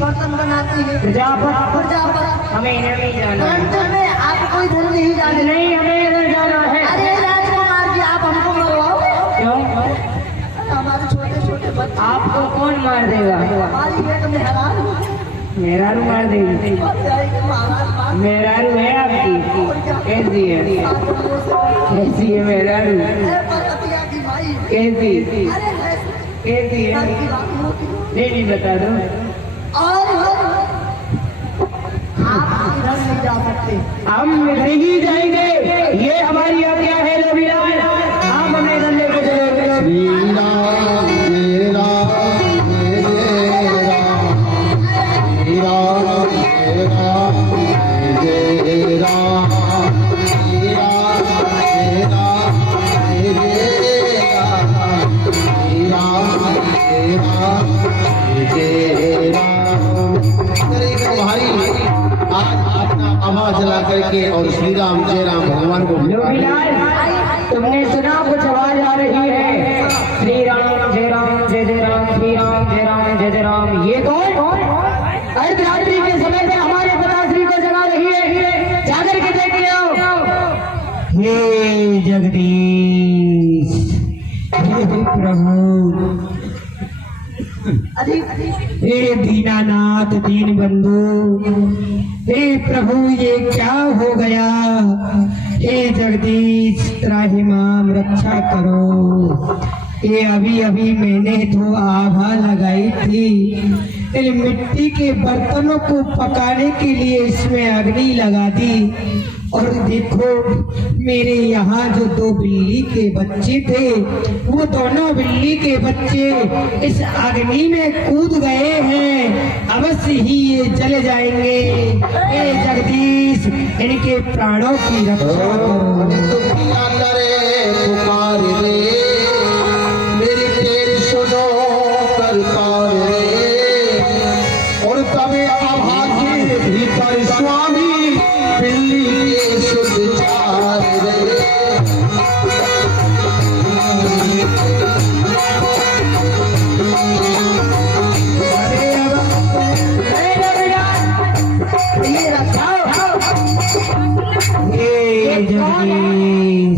बर्तन बनाती है प्रजापत। हमें इधर नहीं जाना है। अंत में आपको इधर नहीं जाना। नहीं, हमें इधर जाना है। अरे राजकुमार जी, आप हमको मरवाओ। क्यों? हमारे छोटे छोटे बच्चे। आपको कौन मार देगा? हमारी एक मेहरारू। मेहरारू मार देगी? मेहरारू है आपकी? कैसी है? कैसी है मेहरारू? कैसी कैसी है? नहीं बता दो। और आप इधर नहीं जा सकते। हम नहीं जाएंगे, ये हमारी आज्ञा है। रविलाल, आप हमें इधर लेके चलो। जला करके और श्री राम जय राम भगवान को। तुमने सुना कुछ आवाज आ रही है? श्री राम जय राम जय जय राम, श्री राम जय राम जय जय राम। ये कौन? अर्धरात्रि के समय पे हमारे पिताश्री को जगा रही है। जाकर के देख ले आओ। हे जगदीश, हे प्रभु, हे दीनानाथ दीन बंधु, हे प्रभु ये क्या हो गया? हे जगदीश त्राहिमाम रक्षा करो। ये अभी अभी मैंने तो आभा लगाई थी, इन मिट्टी के बर्तनों को पकाने के लिए इसमें अग्नि लगा दी, और देखो मेरे यहाँ जो दो बिल्ली के बच्चे थे, वो दोनों बिल्ली के बच्चे इस अग्नि में कूद गए हैं। अवश्य ही ये जल जाएंगे। हे जगदीश, इनके प्राणों की रक्षा करो। मेरी तेज सुनो करतार और तबे आभा के भीतर स्वामी बिल्ली के शुद्ध चार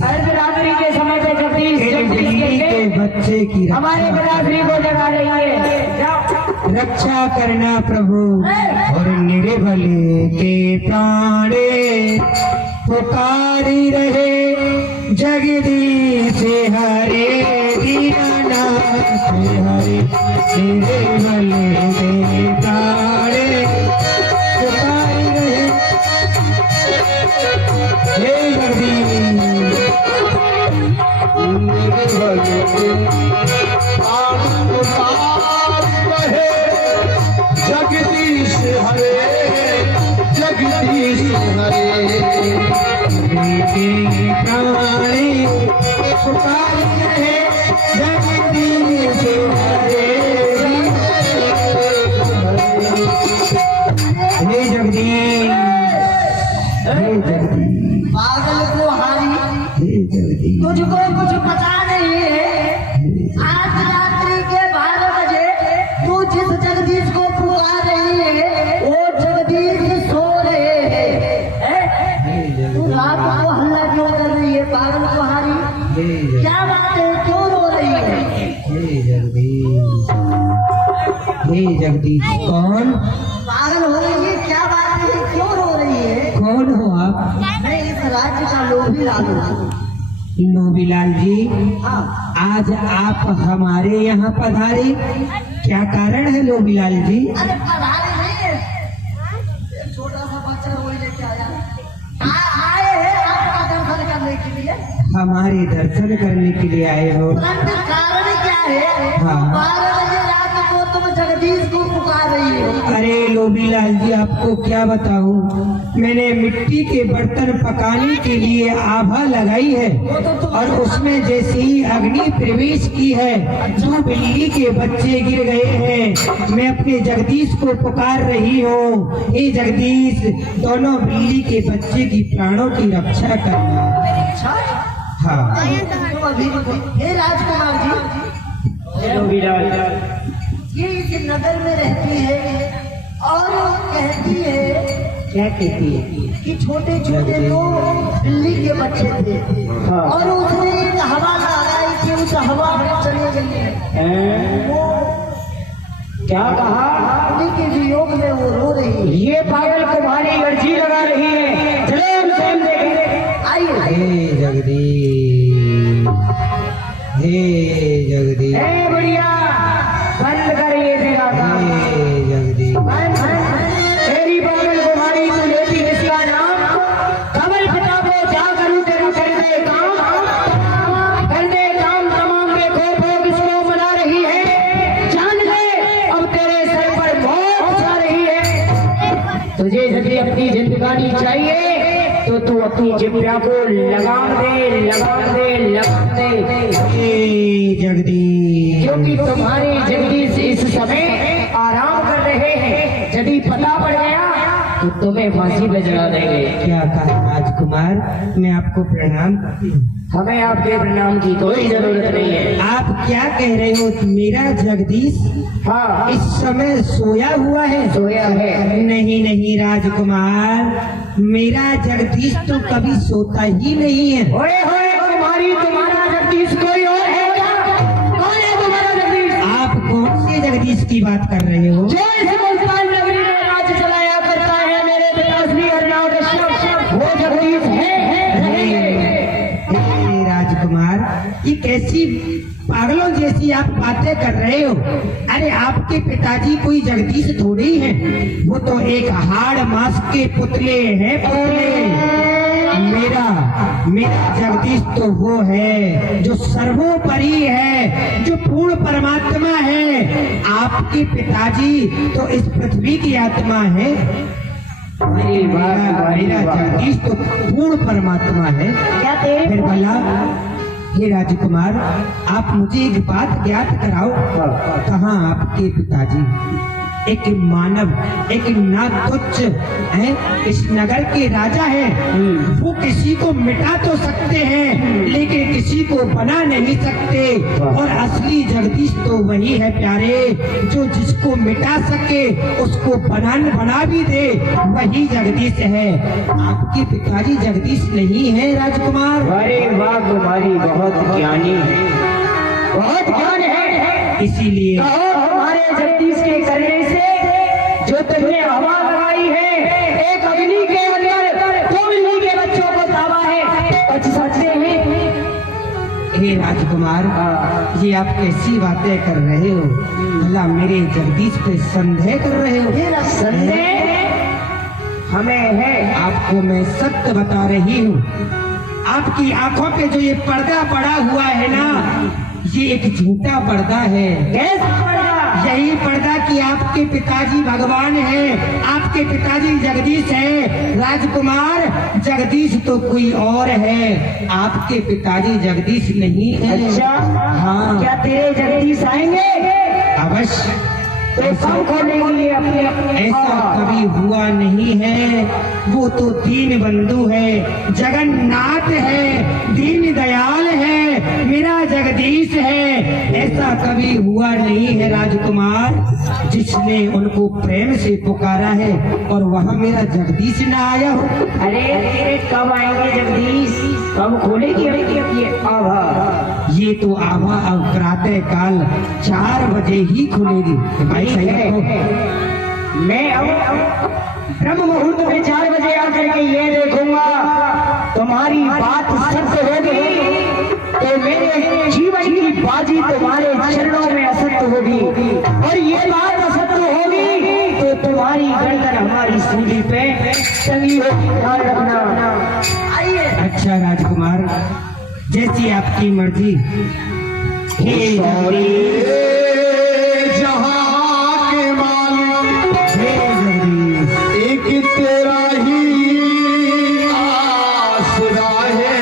अर्धरात्रि के समय पे जगदीश के बच्चे की हमारे पिताश्री को जगा रही है। रक्षा करना प्रभु, और निर्बल के प्राणे पुकारी रहे जगदीश हरे दीनानाथ हरे। निर्बल के प्राणे पुकारी रहे हे जगदीश हरे जगदीश हरे। प्राणी पुकार रहे जगदीश हरे। हे जगदीश, हे जगदीश, पागल को हारी, हे जगदीश, तुझको कुछ पता नहीं है। आज रात्रि के 12 बजे तू जिस जगदीश को पुकार रही है, वो जगदीश सो रहे हैं। तू रात को हल्ला क्यों कर रही है? पागल को हारी, क्या बात है? क्यों रो रही है? हे जगदीश, हे जगदीश। कौन? पागल हो रही है? क्या बात है? क्यों रो रही है? कौन हो आप? मैं इस राज्य का लोभी लालू हूँ। नोबीलाल जी, हाँ, आज आप हमारे यहाँ पधारे, क्या कारण है नोबीलाल जी? अरे पधारे नहीं है, एक छोटा सा बच्चा रोई लेके आया। आए हैं आपका दर्शन करने के लिए। हमारे दर्शन करने के लिए आए हो? परंतु कारण क्या है? हाँ। 12 बजे रात को तुम जगदीश को पुकार रही हो। अरे लोबीलाल जी, आपको क्या बताऊं, मैंने मिट्टी के बर्तन पकाने के लिए आभा लगाई है, और उसमें जैसे ही अग्नि प्रवेश की है, दो बिल्ली के बच्चे गिर गए हैं। मैं अपने जगदीश को पुकार रही हूँ, हे जगदीश, दोनों बिल्ली के बच्चे की प्राणों की रक्षा करना। अच्छा, हाँ। तुम अभी हे राजकुमार जी, ये इस नगर में रहती है क्या कहती है? कि छोटे छोटे तो बिल्ली के बच्चे थे और उसने एक हवा लगाई थी, उस हवा में चले गई है। वो क्या कहा? उन्हीं के वियोग में वो रो रही है। ये पागल को भारी अर्जी लगा रही है। चलो हम स्वयं देखेंगे। आइए हे जगदीश, हे जगदीश, ए बढ़िया बंद कर ये तेरा काम। हे जगदीश। तेरी पागल को भारी तू लेती किसका नाम? कमल पिता को जा करूँ तेरा कर दे काम तमाम के खो किसको मना रही है? जान ले अब तेरे सर पर मौत छा रही है। तुझे यदि अपनी जिंदगानी चाहिए तो तू अपनी जिब्या को लगाम दे। हे जगदीश, क्योंकि तुम्हारे जगदीश इस समय आराम कर रहे हैं। यदि पता पड़ गया तो तुम्हें फांसी पे चढ़ा देंगे। क्या कहा राजकुमार? मैं आपको प्रणाम करती हूँ। हमें आपके प्रणाम की कोई जरूरत नहीं है। आप क्या कह रहे हो? मेरा जगदीश हाँ इस समय सोया हुआ है? सोया है। नहीं राजकुमार, मेरा जगदीश तो कभी सोता ही नहीं है। ओए तुम्हारा जगदीश कोई और है क्या? कौन है तुम्हारा जगदीश? आप कौन से जगदीश की बात कर रहे हो? जो इस मुल्तान नगरी में राज चलाया करता है मेरे पिता श्री हरिनाम कश्यप, वो जगदीश हे राजकुमार, ये कैसी पागलों जैसी आप बातें कर रहे हो? अरे आपके पिताजी कोई जगदीश थोड़ी हैं, वो तो एक हाड़ मांस के पुतले हैं, पुतले। मेरा जगदीश तो वो है जो सर्वोपरि है, जो पूर्ण परमात्मा है। आपके पिताजी तो इस पृथ्वी की आत्मा है। मेरा जगदीश तो पूर्ण परमात्मा है। क्या तेरे फिर भला हे राजकुमार, आप मुझे एक बात ज्ञात कराओ, कहाँ आपके पिताजी? एक मानव, एक नातुच्छ है, इस नगर के राजा हैं। वो किसी को मिटा तो सकते हैं लेकिन किसी को बना नहीं सकते। और असली जगदीश तो वही है प्यारे, जो जिसको मिटा सके उसको बना भी दे, वही जगदीश है। आपके पिताजी जगदीश नहीं है राजकुमार। अरे वाह, तुम्हारी बहुत ज्ञानी है, बहुत ज्ञान है। इसीलिए हमारे जगदीश के करने से जो तुमने हवा लगाई है, एक अग्नि के अंदर 2 बिल्ली के बच्चों को दावा है, बच सकते हैं। हे राजकुमार, ये आप कैसी बातें कर रहे हो? भला मेरे जगदीश पे संदेह कर रहे हो? संदेह हमें है। आपको मैं सत्य बता रही हूँ, आपकी आंखों पे जो ये पर्दा पड़ा हुआ है ना, ये एक झूठा पर्दा है। कैसा पर्दा? यही पर्दा कि आपके पिताजी भगवान हैं, आपके पिताजी जगदीश हैं। राजकुमार, जगदीश तो कोई और है, आपके पिताजी जगदीश नहीं है। अच्छा, हाँ। क्या तेरे जगदीश आएंगे? अवश्य। तो सब खोने के लिए अपने ऐसा कभी हुआ नहीं है। वो तो दीन बंधु है, जगन्नाथ है, दीन दयाल है, मेरा जगदीश है। ऐसा कभी हुआ नहीं है राजकुमार, जिसने उनको प्रेम से पुकारा है और वहाँ मेरा जगदीश ना आया हो। अरे तेरे कब आएंगे जगदीश? कब खोलेगी अपनी आभा? ये तो आभा अब प्रातः काल 4 बजे ही खुलेगी। भाई सही है। मैं अब ब्रह्म मुहूर्त में 4 बजे आकर के ये देखूंगा, तुम्हारी बात सत्य होगी तो मेरे जीवन की बाजी तुम्हारे चरणों में असत्य होगी, और ये बात असत्य होगी तो तुम्हारी गर्दन हमारी सूली पे टंगी होगी। ध्यान रखना। आइए। अच्छा राजकुमार, जैसी आपकी मर्जी। हे जगदीश, जहां के मालिक हे जगदीश, एक तेरा ही आसरा है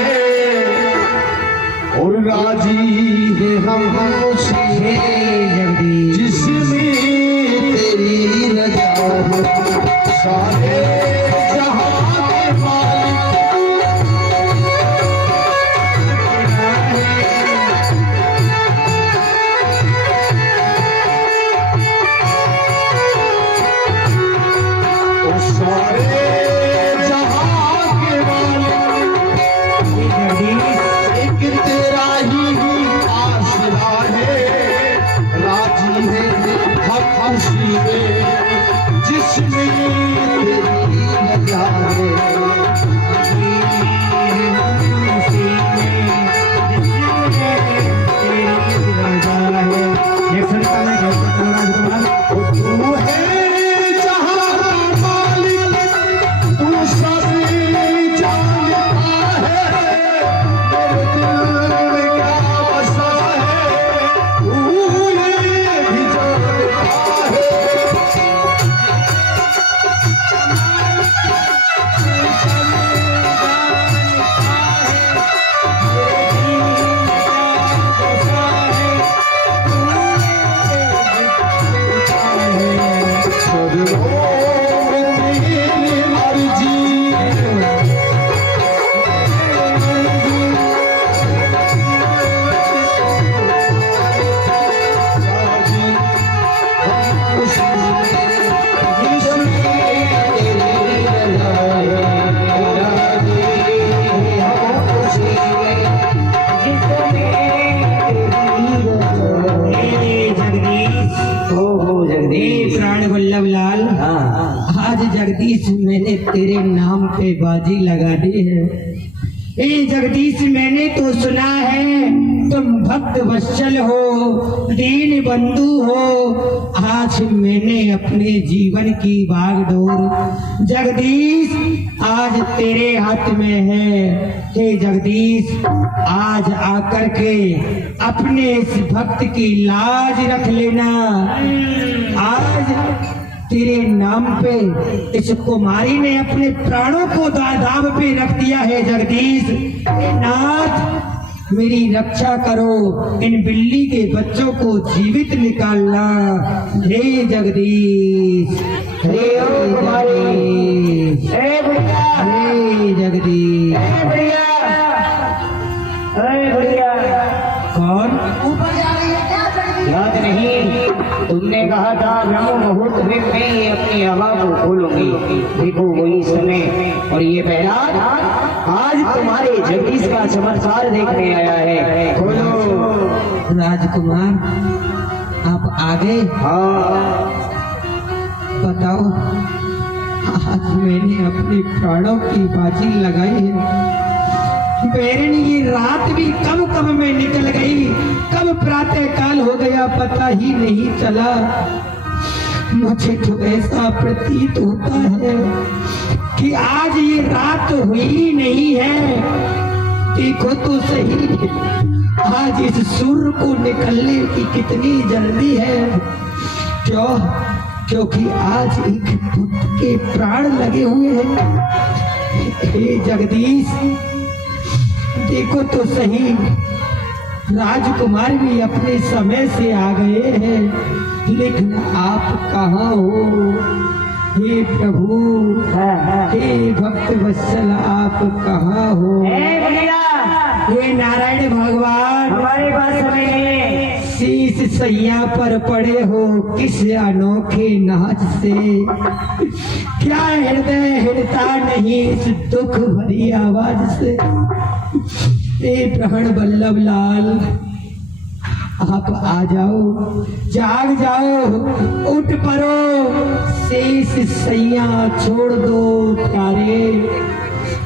और राजी है हम उसी हे जगदीश, जिसमें तेरी रजा हो। सारे जहां के मालिक लाल, आज जगदीश मैंने तेरे नाम पे बाजी लगा दी है। ए जगदीश, मैंने तो सुना है तुम भक्त वत्सल हो, दीन बंधु हो। आज मैंने अपने जीवन की बागडोर जगदीश आज तेरे हाथ में है। हे जगदीश, आज आकर के अपने इस भक्त की लाज रख लेना। आज तेरे नाम पे इस कुमारी ने अपने प्राणों को दाव पे रख दिया है। जगदीश नाथ, मेरी रक्षा करो, इन बिल्ली के बच्चों को जीवित निकालना। हे जगदीश, हे जगदीश, हे जगदीश। कौन? ऊपर जा रही है क्या जगदीश? याद नहीं, तुमने कहा था ब्रह्म मुहूर्त में मैं अपनी हवा को खोलूंगी। देखो वही समय और ये पहला आज तुम्हारे जगदीश का चमत्कार देखने आया है। खोलो। राजकुमार, आप आ गए? हाँ, बताओ, आज मैंने अपने प्राणों की बाजी लगाई है। बैरन, ये रात भी कब कब में निकल गई, कब प्रातः काल हो गया पता ही नहीं चला। मुझे तो ऐसा प्रतीत होता है कि आज ये रात हुई ही नहीं है। देखो तो सही, आज इस सूर्य को निकलने की कितनी जल्दी है। क्यों? क्योंकि आज एक पुत्र के प्राण लगे हुए हैं। हे जगदीश, देखो तो सही, राजकुमार भी अपने समय से आ गए हैं, लेकिन आप कहाँ हो? हे प्रभु, हे भक्त वत्सल, आप कहाँ हो? हे नारायण भगवान, हमारे पास समय है। शीश सैया पर पड़े हो किस अनोखे नाच से। क्या हृदय हिलता नहीं इस दुख भरी आवाज से? ए प्राण वल्लभ लाल, आप आ जाओ, जाग जाओ, उठ पड़ो, शेष सैया छोड़ दो प्यारे,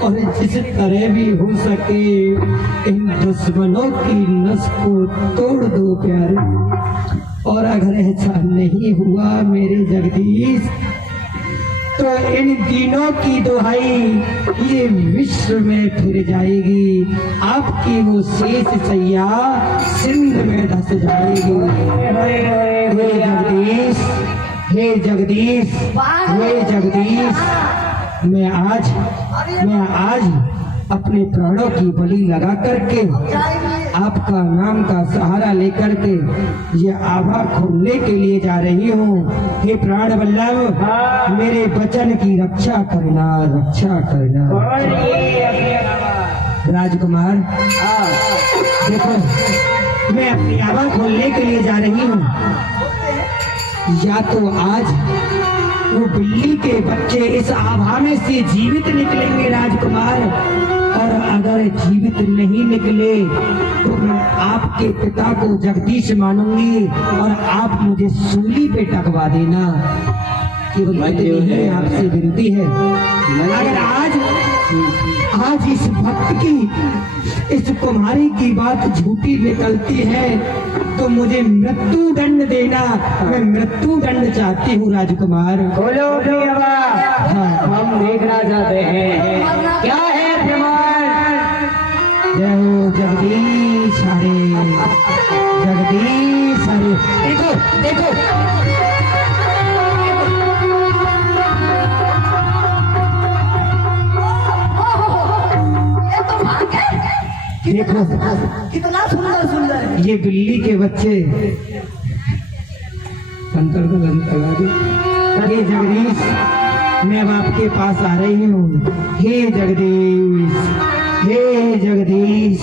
और जिस तरह भी हो सके इन दुश्मनों की नस को तोड़ दो प्यारे। और अगर ऐसा नहीं हुआ मेरे जगदीश, तो इन दिनों की दुहाई, ये विश्व में फिर जाएगी, आपकी वो शेष सैया सिंध में धस जाएगी। हे जगदीश, हे जगदीश, हे जगदीश, मैं आज अपने प्राणों की बलि लगा करके आपका नाम का सहारा लेकर के ये आभा खोलने के लिए जा रही हूँ। हे प्राण वल्लभ, मेरे वचन की रक्षा करना, रक्षा करना। राजकुमार, देखो, मैं अपनी आभा खोलने के लिए जा रही हूँ। या तो आज वो बिल्ली के बच्चे इस आभा में से जीवित निकलेंगे राजकुमार, और अगर जीवित नहीं निकले तो मैं आपके पिता को जगदीश मानूंगी और आप मुझे सूली पे टकवा देना। केवल इतनी ही आपसे विनती है। अगर आज इस भक्त की, इस कुमारी की बात झूठी निकलती है तो मुझे मृत्यु दंड देना। मैं मृत्यु दंड चाहती हूँ राजकुमार। खोलो अपनी हवा, हम देखना चाहते हैं क्या है प्रमाण। जय हो जगदीश हरे, जगदीश हरे। देखो देखो, देखो कितना सुंदर सुंदर। ये बिल्ली के बच्चे संतर को लगा दे। हे जगदीश, मैं अब आपके पास आ रही हूँ। हे जगदीश, हे जगदीश,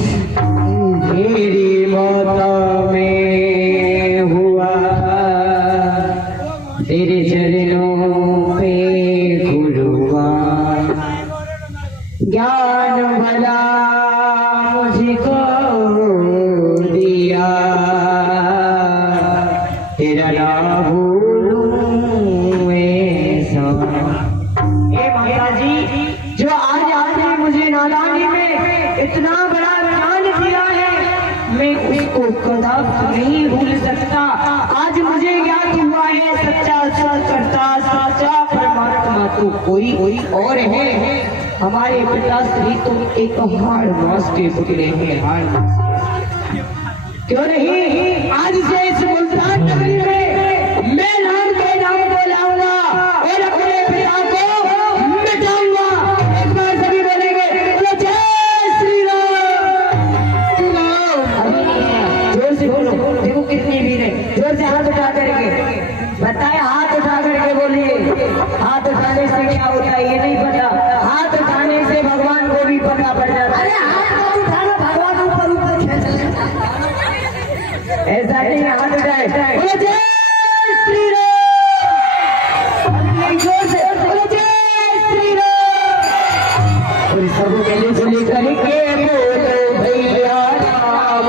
मेरी माता में हुआ तेरे चरणों पे कुर्बान, ज्ञान भला मुझको दिया, तेरा ना भूलूं मैं इतना बड़ा ज्ञान दिया है, मैं उसको कदापि नहीं भूल सकता। आज मुझे ज्ञात हुआ है सच्चा सत्कर्ता सच्चा परमात्मा तो कोई और है। हमारे पिताश्री तुम एक हाड़ मास के पुतले हैं, हाड़ मास। क्यों नहीं आज से इस मुल्तान नगरी में मैं राम के नाम को लाऊंगा और अपने पिता को मिटाऊंगा। एक बार सभी बोलेंगे बोलो जय श्री राम। जोर से बोलो, देखो कितनी भीड़ है। जोर से हाथ उठा करके बताए, हाथ उठा करके बोलिए। हाथ उठाने से क्या होता है ये नहीं पता, हाथ उठाने से भगवान को भी पता पड़ जाता है। अरे हाथ मत उठाना, भगवान ऊपर ऊपर खींच लेता। ऐसा नहीं, हाथ उठाए बोलो जय श्री राम। जोर से बोलो जय श्री राम। और सबको गले से लेकर के बोलो भैया राम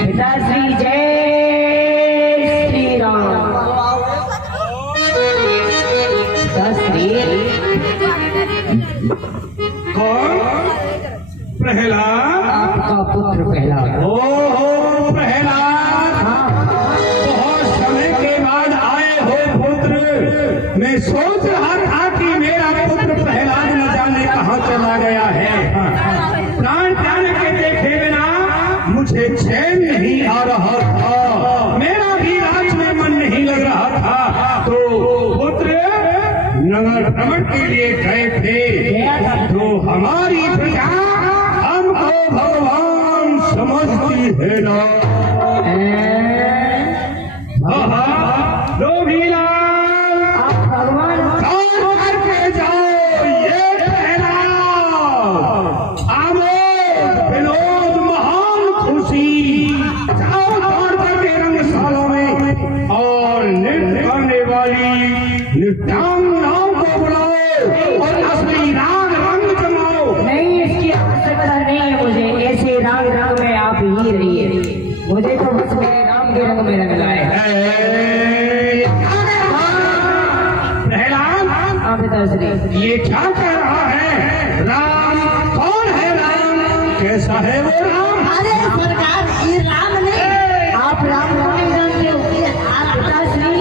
पिताश्री जय श्री राम। पिताश्री कौन? प्रहलाद? आपका पुत्र प्रहलाद। ओहो प्रहलाद, बहुत समय के बाद आए हो पुत्र। मैं सोच रहा था कि मेरा पुत्र प्रहलाद न जाने कहाँ चला गया है। प्राण त्याग के देखे बिना मुझे चैन नहीं आ रहा था, मेरा भी राज में मन नहीं लग रहा था। तो पुत्र नगर भ्रमण के लिए गए थे, तो हमारी प्रजा हमको भगवान समझती है ना। लोभीला आप भगवान काम करके जाओ, ये पहला आमोद विनोद महान खुशी। जाओ दौड़ करके रंगशाला में और नृत्य करने वाली नृत्यांगनाओं को बुलाओ और असली राग रंग जमाओ। नहीं, इसकी आवश्यकता नहीं है मुझे। ऐसे रंग में आप ही रहिए, मुझे तो बस मेरे राम के रंग में रंगना है। प्रहलाद, हाँ पिताश्री। ये क्या कह रहा है? राम कौन है? राम कैसा है वो राम? अरे सरकार, ये राम नहीं, आप राम को नहीं जानते हो। पिताश्री,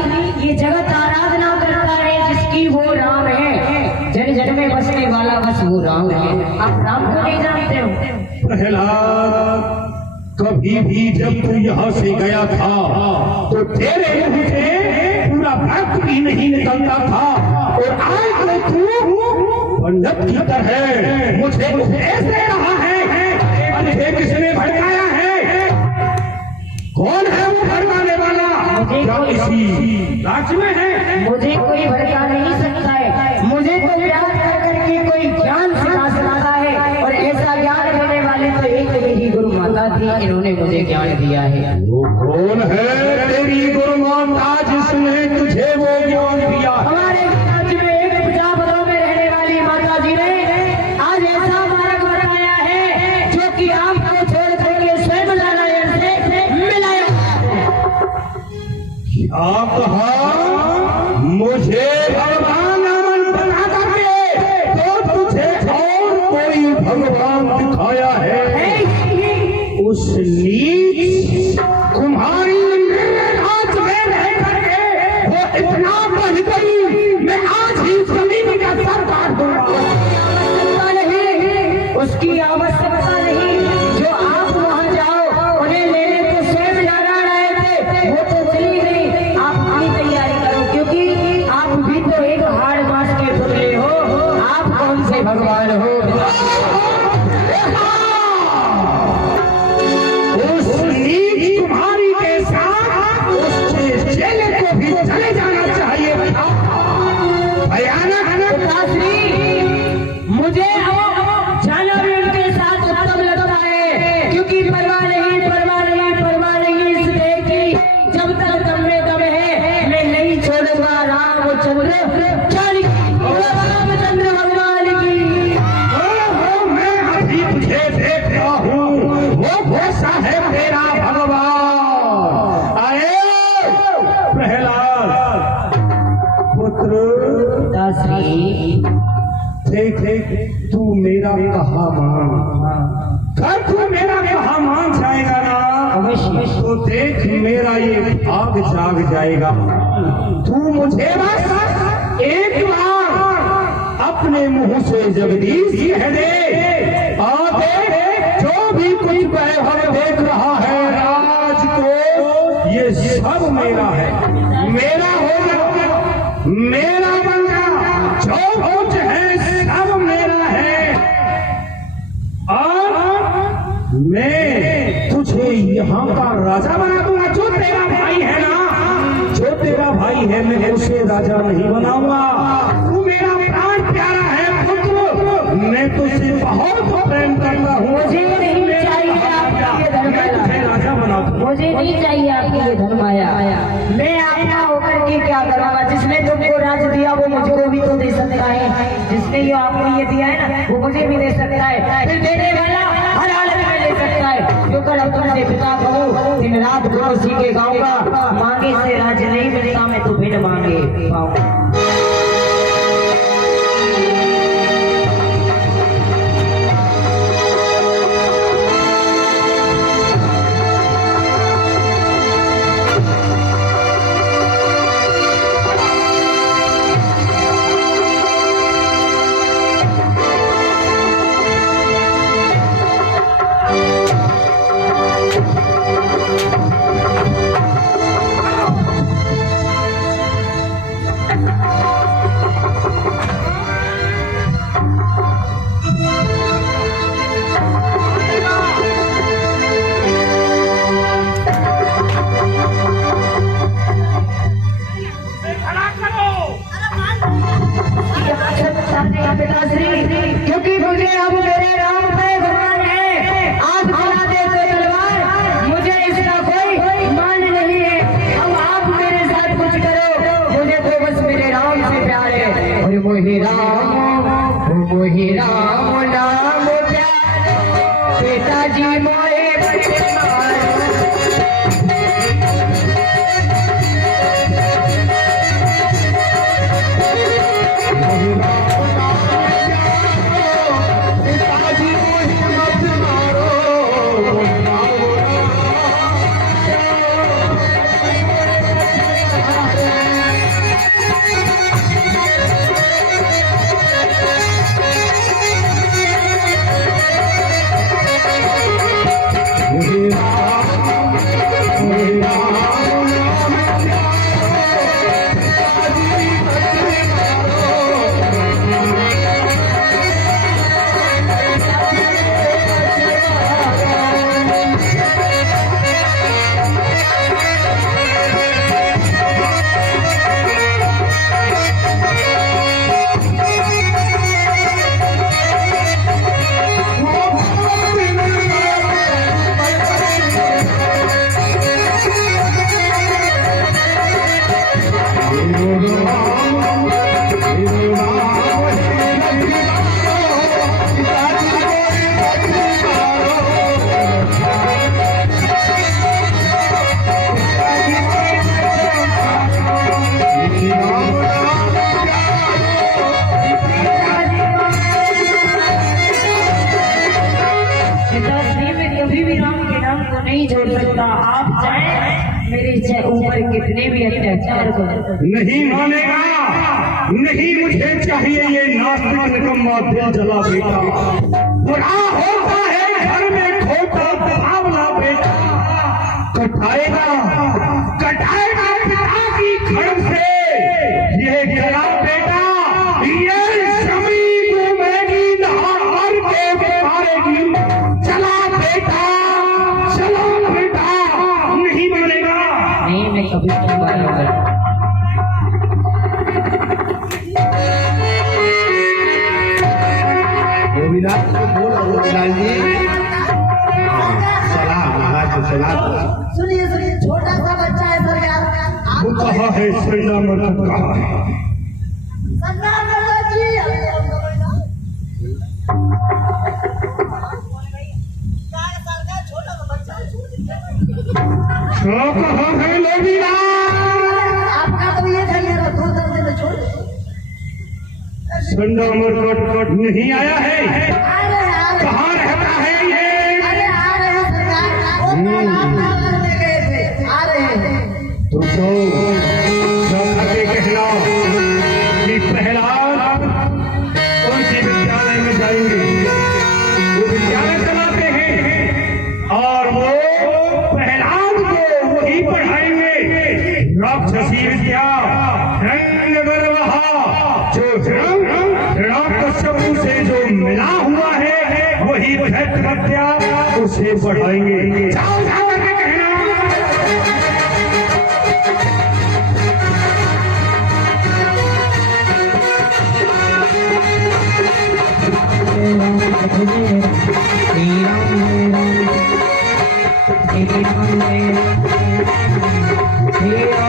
ये जगत आराधना करता है जिसकी वो राम है। जन जन में बसने वाला बस वो राम है। आप राम को नहीं जानते हो। प्रहलाद, कभी भी जब तू यहाँ से गया था तो तेरे मुंह से पूरा वक्त भी नहीं निकलता था, और आज तो तू पंडित की तरह मुझे ऐसे रहा है। मुझे किसने भड़काया है? कौन है वो भड़काने वाला? क्या इसी राज्य में है? मुझे कोई भड़का नहीं सकता है। मुझे तो प्यार कर करके कोई ज्ञान सिखाता है, और ऐसा ज्ञान देने वाले तो एक मेरी गुरु माता थी, इन्होंने मुझे ज्ञान दिया है। वो कौन है तेरी गुरु माता जिसने तुझे वो ज्ञान दिया? हमारे राज्य में एक प्रजापतियों में रहने वाली माता जी ने आज ऐसा मार्ग बताया है जो कि आपको छोड़ करके स्वयं नारायण से मिलाया। क्या कहा? मुझे भगवान नामन बना करके तो तुझे और कोई भगवान दिखाया है? उस नीच तुम्हारी मेरे राज में रह करके वो इतना बढ़ गई, मैं आज ही जमीन का सर काट दूंगा। उसकी आवश्यकता नहीं। जो आप वहाँ जाओ, उन्हें लेने तो स्वयं नारायण आए थे, वो तो चली गई। आप अपनी तैयारी करो, क्योंकि होता है मेरा भगवान। अरे प्रहलाद पुत्र, देख तू मेरा कहा मान, कर तू मेरा कहा मान जाएगा ना तो देख मेरा ये भाग जाग जाएगा। तू मुझे बस एक बार अपने मुंह से जगदीश कह दे, और देख जो भी कुछ वह देख रहा है राज को, ये सब मेरा है, मेरा होगा, मेरा बनना, जो कुछ है सब मेरा है। और मैं तुझे यहाँ का राजा बना दूंगा। जो तेरा भाई है ना, जो तेरा भाई है, मैं उसे राजा नहीं बनाऊंगा। तू मेरा प्राण प्यारा है पुत्र, मैं तुझसे बहुत प्रेम करता हूँ। मुझे नहीं चाहिए आपकी ये धर्माया, राजा बना दूंगा। मुझे नहीं चाहिए आपकी ये धर्माया। मैं अपना होकर के क्या करूँगा? जिसने तुमको राज दिया वो मुझको भी तो दे सकता है, जिसने ये आपको ये दिया है ना वो मुझे भी दे सकता है, फिर देने वाला हर हालत में ले सकता है। जो कर तुमसे पिता कहूँ दिन रात गुरु सीखे गाऊंगा, मांगे से राज नहीं मिलता, मैं तो बिन मांगे पाऊंगा। क्योंकि मुझे अब मेरे राम पे गुमान है। आप चला दे तो तलवार, मुझे इसका कोई मान नहीं है। अब आप मेरे साथ कुछ करो, मुझे तो बस मेरे राम से प्यार है। और मोहि राम नाम प्यारो, पिताजी मोहे नहीं छोड़ सकता। आप चाहे मेरे ऊपर कितने भी अत्याचार करो, नहीं मानेगा, नहीं मुझे चाहिए ये नास्तिक निकम्मा दिल जला बेटा। बुरा होता है घर में खोटा भावना बेटा, कटाएगा पिता की खड़ से ये जला बेटा, ये जमीन को मैगी नहार के मारेगी। चला बेटा, नहीं मानेगा। नहीं मैं कभी नहीं मानूंगा। गोविंदास को बोलो गोविंदास जी, सलाम महाराज सलाम। सुनिए छोटा सा बच्चा है सर यार, वो कहा है सैना मर्द कहा है जी। शौक हो गए लोबीलाल। आपका तो ये था मेरा दो दर्द में छोड़ संडो मुर्कोट नहीं आया है। आ रहे कहाँ रहता है ये? अरे आ रहे हैं सरकार, वो तालाब पार करने गए थे, आ रहे हैं। तुम तो जाकर के कहना कि प्रहलाद उनकी विद्यालय में जाएंगे। वो विद्यालय चलाते हैं और वो प्रहलाद को वही पढ़ाएंगे राक्षसी विद्या जो हिरण्यकश्यप से जो मिला हुआ है वही दैत्य विद्या उसे पढ़ाएंगे। जाओ जाओ करके कहना। Hey,